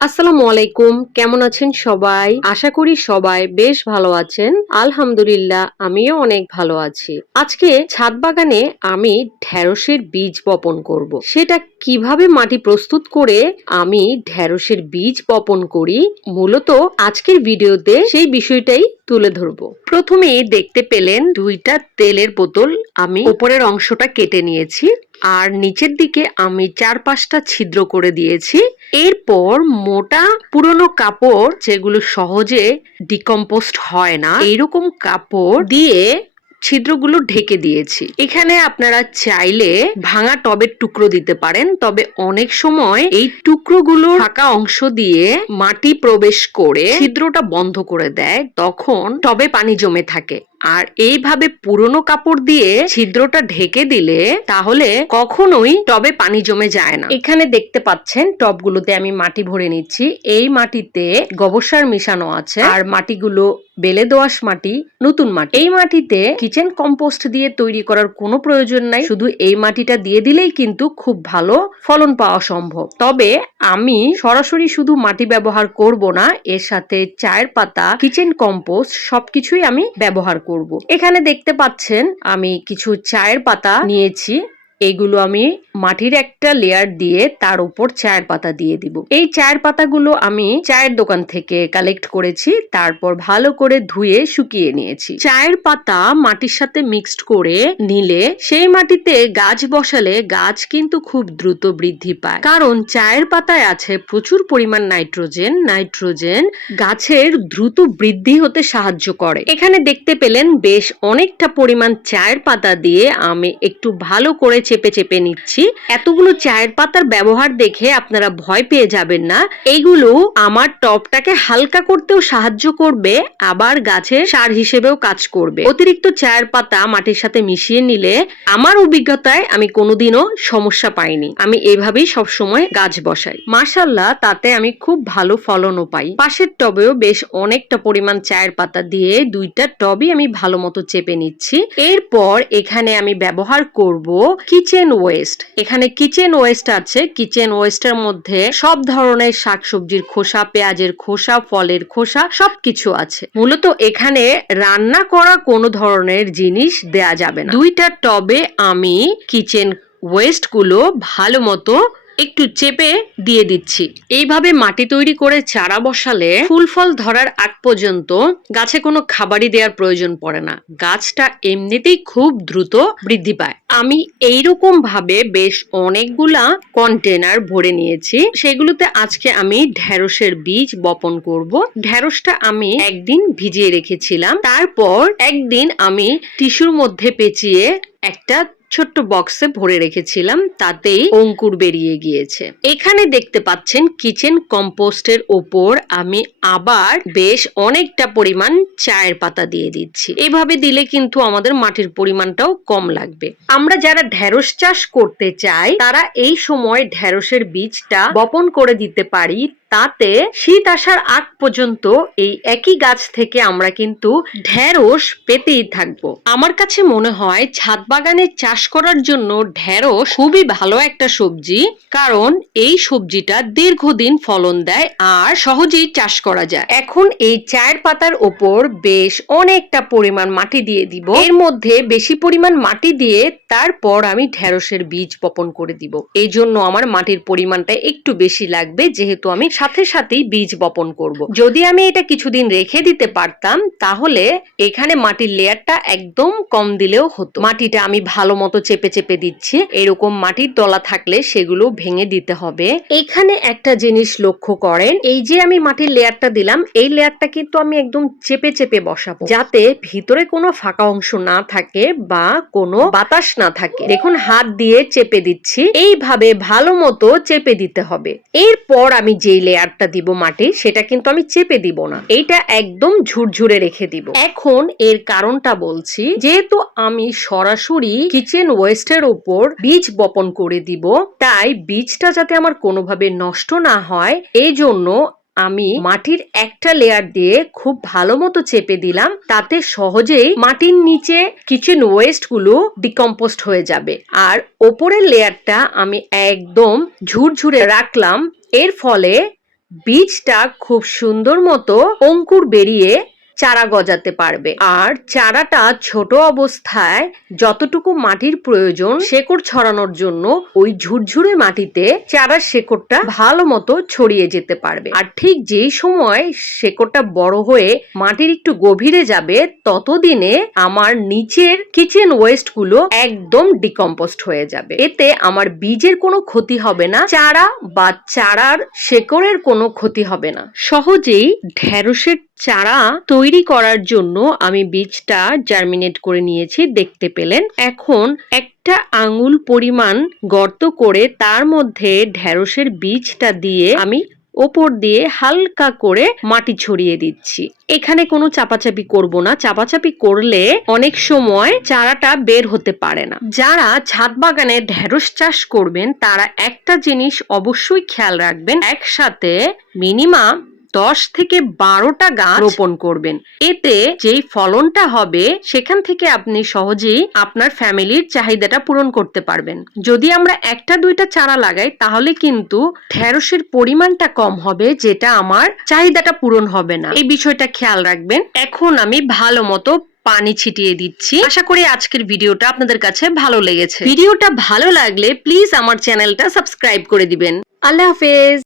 আসসালামু আলাইকুম, কেমন আছেন সবাই? আশা করি সবাই বেশ ভালো আছেন। আলহামদুলিল্লাহ, আমিও অনেক ভালো আছি। আজকে ছাদ বাগানে আমি ঢেঁড়সের বীজ বপন করব। সেটা কীভাবে মাটি প্রস্তুত করে আমি ঢেঁড়সের বীজ বপন করি, মূলত আজকের ভিডিওতে সেই বিষয়টাই তুলে ধরবো। প্রথমে দেখতে পেলেন দুইটা তেলের বোতল আমি উপরের অংশটা কেটে নিয়েছি, আর নিচের দিকে আমি চার পাঁচটা ছিদ্র করে দিয়েছি। এরপর মোটা পুরনো কাপড় যেগুলো সহজে ডিকম্পোস্ট হয় না, এরকম কাপড় দিয়ে ছিদ্রগুলো ঢেকে দিয়েছি। এখানে আপনারা চাইলে ভাঙা টবের টুকরো দিতে পারেন, তবে অনেক সময় এই টুকরোগুলো ফাঁকা অংশ দিয়ে মাটি প্রবেশ করে ছিদ্রটা বন্ধ করে দেয়, তখন টবে পানি জমে থাকে। আর এইভাবে পুরনো কাপড় দিয়ে ছিদ্রটা ঢেকে দিলে তাহলে কখনোই টবে পানি জমে যায় না। এখানে দেখতে পাচ্ছেন টবগুলোতে আমি মাটি ভরে নিচ্ছি। এই মাটিতে গোবর সার মিশানো আছে আর মাটিগুলো বেলে দোআঁশ মাটি, নতুন মাটি। এই মাটিতে কিচেন কম্পোস্ট দিয়ে তৈরি করার কোনো প্রয়োজন নাই। শুধু এই মাটিটা দিয়ে দিলেই কিন্তু খুব ভালো ফলন পাওয়া সম্ভব। তবে আমি সরাসরি শুধু মাটি ব্যবহার করব না, এর সাথে চায়ের পাতা কিচেন কম্পোস্ট সবকিছুই আমি ব্যবহার করব। এখানে দেখতে পাচ্ছেন আমি কিছু চায়ের পাতা নিয়েছি। এইগুলো আমি মাটির একটা লেয়ার দিয়ে তার উপর চায়ের পাতা দিয়ে দিব। এই চায়ের পাতাগুলো আমি চায়ের দোকান থেকে কালেক্ট করেছি, তারপর ভালো করে ধুয়ে শুকিয়ে নিয়েছি। চায়ের পাতা মাটির সাথে মিক্সড করে নিলে সেই মাটিতে গাছ বসালে গাছ কিন্তু খুব দ্রুত বৃদ্ধি পায়। কারণ চায়ের পাতায় আছে প্রচুর পরিমাণ নাইট্রোজেন নাইট্রোজেন গাছের দ্রুত বৃদ্ধি হতে সাহায্য করে। এখানে দেখতে পেলেন বেশ অনেকটা পরিমাণ চায়ের পাতা দিয়ে আমি একটু ভালো করে চেপে চেপে নিচ্ছি। এতগুলো চায়ের পাতার ব্যবহার দেখে আপনারা ভয় পেয়ে যাবেন না। এইগুলো আমার টপটাকে হালকা করতেও সাহায্য করবে, আবার গাছের সার হিসেবেও কাজ করবে। অতিরিক্ত চায়ের পাতা মাটির সাথে মিশিয়ে নিলে আমার অভিজ্ঞতায় আমি কোনোদিনও সমস্যা পাইনি। আমি এভাবেই সবসময় গাছ বসাই। মার্শাল্লাহ তাতে আমি খুব ভালো ফলনও পাই। পাশের টবেও বেশ অনেকটা পরিমাণ চায়ের পাতা দিয়ে দুইটা টবই আমি ভালো মতো চেপে নিচ্ছি। এরপর এখানে আমি ব্যবহার করব কিচেন ওয়েস্ট এখানে কিচেন ওয়েস্ট আছে। কিচেন ওয়েস্টের মধ্যে সব ধরনের শাকসবজির খোসা, পেঁয়াজের খোসা, ফলের খোসা সবকিছু আছে। মূলত এখানে রান্না করা কোনো ধরনের জিনিস দেয়া যাবে না। দুইটা টবে আমি কিচেন ওয়েস্টগুলো ভালো মতো একটু চেপে দিয়ে দিচ্ছি। এইভাবে মাটি তৈরি করে চারা বসালে ফুল ফল ধরার আগ পর্যন্ত গাছে কোনো খাবারই দেওয়ার প্রয়োজন পড়ে না। গাছটা এমনিতেই খুব দ্রুত বৃদ্ধি পায়। আমি এইরকম ভাবে বেশ অনেকগুলা কন্টেনার ভরে নিয়েছি। সেগুলোতে আজকে আমি ঢেঁড়সের বীজ বপন করব। ঢেঁড়সটা আমি একদিন ভিজিয়ে রেখেছিলাম। তারপর একদিন আমি টিস্যুর মধ্যে পেঁচিয়ে একটা ছোট্ট বক্সে ভরে রেখেছিলাম, তাতেই অঙ্কুর বেরিয়ে গিয়েছে। এখানে দেখতে পাচ্ছেন কিচেন কম্পোস্টের ওপর আমি আবার বেশ অনেকটা পরিমাণ চায়ের পাতা দিয়ে দিচ্ছি। এভাবে দিলে কিন্তু আমাদের মাটির পরিমাণটাও কম লাগবে। আমরা যারা ঢেঁড়স চাষ করতে চাই, তারা এই সময় ঢেঁড়সের বীজটা বপন করে দিতে পারি তাতে শীত আসার আগ পর্যন্ত এই একই গাছ থেকে আমরা কিন্তু ঢেঁড়স পেতেই থাকব। আমার কাছে মনে হয় ছাদ বাগানে চাষ করার জন্য ঢেঁড়স খুবই ভালো একটা সবজি, কারণ এই সবজিটা দীর্ঘদিন ফলন দেয় আর সহজেই চাষ করা যায়। এখন এই চায়ের পাতার ওপর বেশ অনেকটা পরিমাণ মাটি দিয়ে দিব। এর মধ্যে বেশি পরিমাণ মাটি দিয়ে তারপর আমি ঢেঁড়সের বীজ বপন করে দিব। এই জন্য আমার মাটির পরিমাণটা একটু বেশি লাগবে, যেহেতু আমি সাথে সাথেই বীজ বপন করব। যদি আমি এটা কিছুদিন রেখে দিতে পারতাম, তাহলে এখানে মাটির লেয়ারটা একদম কম দিলেও হতো। মাটিটা আমি ভালো মতো চেপে চেপে দিচ্ছি। এরকম মাটির তলা থাকলে সেগুলো ভেঙে দিতে হবে। এখানে একটা জিনিস লক্ষ্য করেন, এই যে আমি মাটির লেয়ারটা দিলাম, এই লেয়ারটা কিন্তু আমি একদম চেপে চেপে বসাবো। যাতে ভিতরে কোনো ফাঁকা অংশ না থাকে বা কোনো বাতাস না থাকে। দেখুন, হাত দিয়ে চেপে দিচ্ছি। এইভাবে ভালো মতো চেপে দিতে হবে। এরপর আমি যেই লেয়ারটা দিব মাটি, সেটা কিন্তু আমি চেপে দিব না। এইটা একদম ঝুরঝুরে রেখে দিব। এখন এর কারণটা বলছি, যেহেতু আমি সরাসরি কিচেন ওয়েস্টের উপর বীজ বপন করে দিব, তাই বীজটা যাতে আমার কোনোভাবে নষ্ট না হয় এই জন্য আমি মাটির একটা লেয়ার দিয়ে খুব ভালো মতো চেপে দিলাম, তাতে সহজেই মাটির নিচে কিচেন ওয়েস্টগুলো ডিকম্পোস্ট হয়ে যাবে। আর ওপরের লেয়ারটা আমি একদম ঝুরঝুরে রাখলাম, এর ফলে বীজটা খুব সুন্দর মতো অঙ্কুর বেরিয়ে চারা গজাতে পারবে। আর চারাটা ছোট অবস্থায় যতটুকু মাটির প্রয়োজন শেকড় ছড়ানোর জন্য ওই ঝুরঝুরে মাটিতে চারার শেকড়টা ভালো মতো ছড়িয়ে যেতে পারবে। আর ঠিক যেই সময় শেকড়টা বড় হয়ে মাটির একটু গভীরে যাবে, ততদিনে আমার নিচের কিচেন ওয়েস্টগুলো একদম ডিকম্পোস্ট হয়ে যাবে। এতে আমার বীজের কোনো ক্ষতি হবে না, চারা বা চারার শেকড়ের কোনো ক্ষতি হবে না। সহজেই ঢেঁড়সের চারা তৈরি করার জন্য আমি বীজটা জার্মিনেট করে নিয়েছি, দেখতে পেলেন। এখন একটা আঙুল পরিমাণ গর্ত করে তার মধ্যে ঢেঁড়সের বীজটা দিয়ে আমি ওপর দিয়ে হালকা করে মাটি ছড়িয়ে দিচ্ছি। এখানে কোনো চাপাচাপি করব না। চাপাচাপি করলে অনেক সময় চারাটা বের হতে পারে না। যারা ছাদ বাগানে ঢেঁড়স চাষ করবেন, তারা একটা জিনিস অবশ্যই খেয়াল রাখবেন, একসাথে মিনিমাম দশ থেকে বারোটা গাছ রোপণ করবেন। এতে যেই ফলনটা হবে সেখান থেকে আপনি সহজেই আপনার ফ্যামিলির চাহিদাটা পূরণ করতে পারবেন। যদি আমরা একটা দুইটা চারা লাগাই তাহলে কিন্তু ঢেঁড়সের পরিমাণটা কম হবে যেটা আমার চাহিদাটা পূরণ হবে না। এই বিষয়টা খেয়াল রাখবেন। এখন আমি ভালো মতো পানি ছিটিয়ে দিচ্ছি। আশা করি আজকের ভিডিওটা আপনাদের কাছে ভালো লেগেছে। ভিডিওটা ভালো লাগলে প্লিজ আমার চ্যানেলটা সাবস্ক্রাইব করে দিবেন। আল্লাহ হাফেজ।